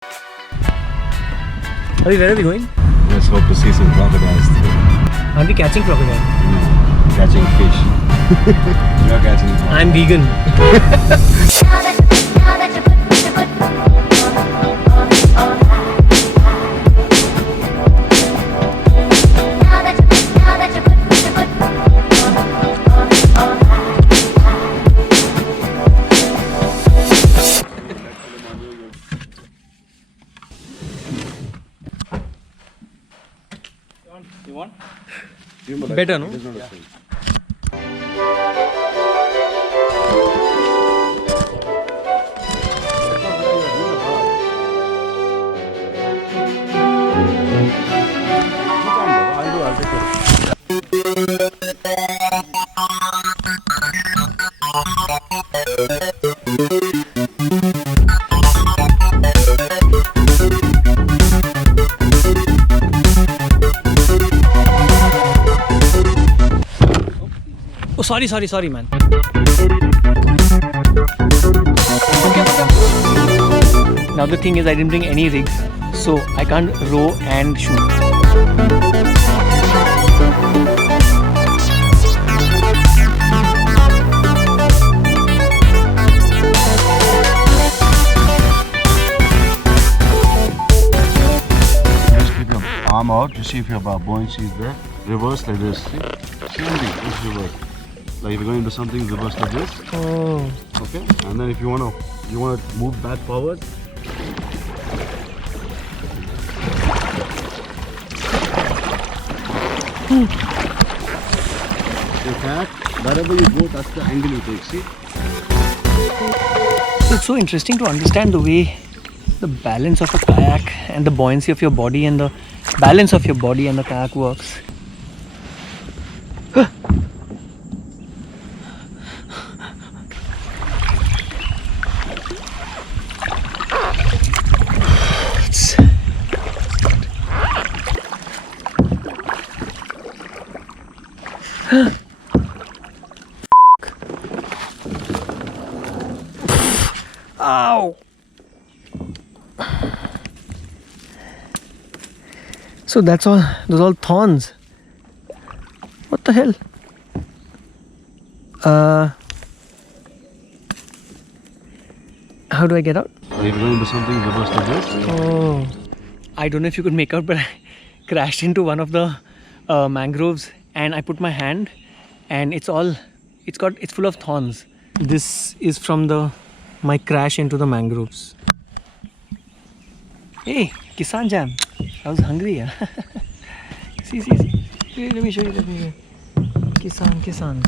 Abhi, where are we going? Let's hope to see some crocodiles today. Are we catching crocodile? No, catching fish. You're catching crocodiles. I'm vegan. You want? Better, no? Oh, sorry, man. Now the thing is, I didn't bring any rigs, so I can't row and shoot. Just keep your arm out to see if your buoyancy is there. Reverse like this. See? Same thing. Just reverse. Like if you're going to do something, reverse like this. Oh. Okay. And then if you wanna move back forward. In fact, wherever you go, that's the angle you take. See? It's so interesting to understand the way the balance of a kayak and the buoyancy of your body and the balance of your body and the kayak works. Ow! So that's all, those are all thorns. What the hell? How do I get out? If you're going to do something, reverse like this. Oh, I don't know if you could make out, but I crashed into one of the mangroves and I put my hand and it's full of thorns. This is from my crash into the mangroves. Hey, Kisan Jam. I was hungry. Yeah. see. Let me show you. Kisan Jam.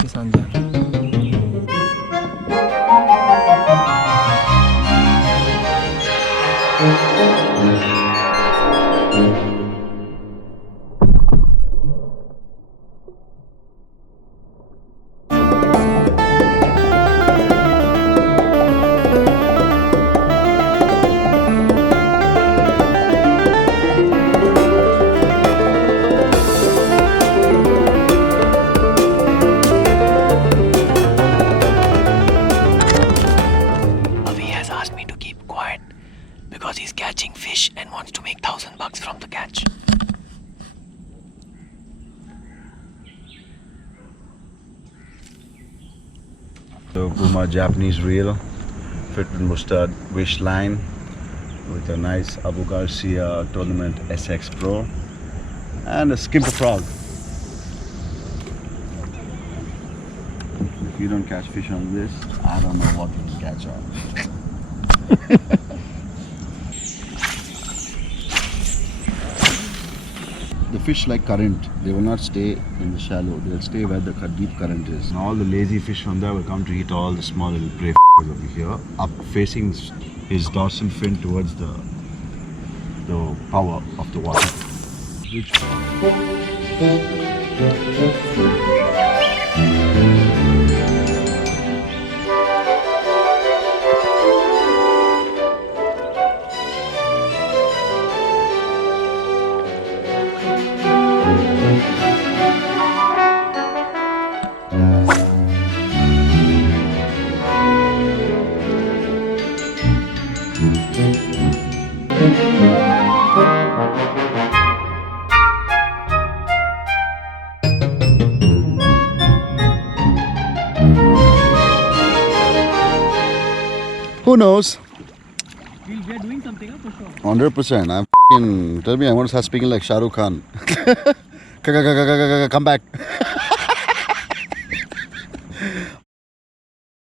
Because he's catching fish and wants to make $1,000 from the catch. So Puma Japanese reel, fit with mustard wish line with a nice Abu Garcia Tournament SX Pro and a skimper frog. If you don't catch fish on this, I don't know what you catch on. The fish like current, they will not stay in the shallow, they'll stay where the deep current is. And all the lazy fish from there will come to eat all the small little prey over here, up facing his dorsal fin towards the power of the water. Who knows? We are doing something, for sure. 100%. I'm fucking. Tell me, I want to start speaking like Shah Rukh Khan. Come back.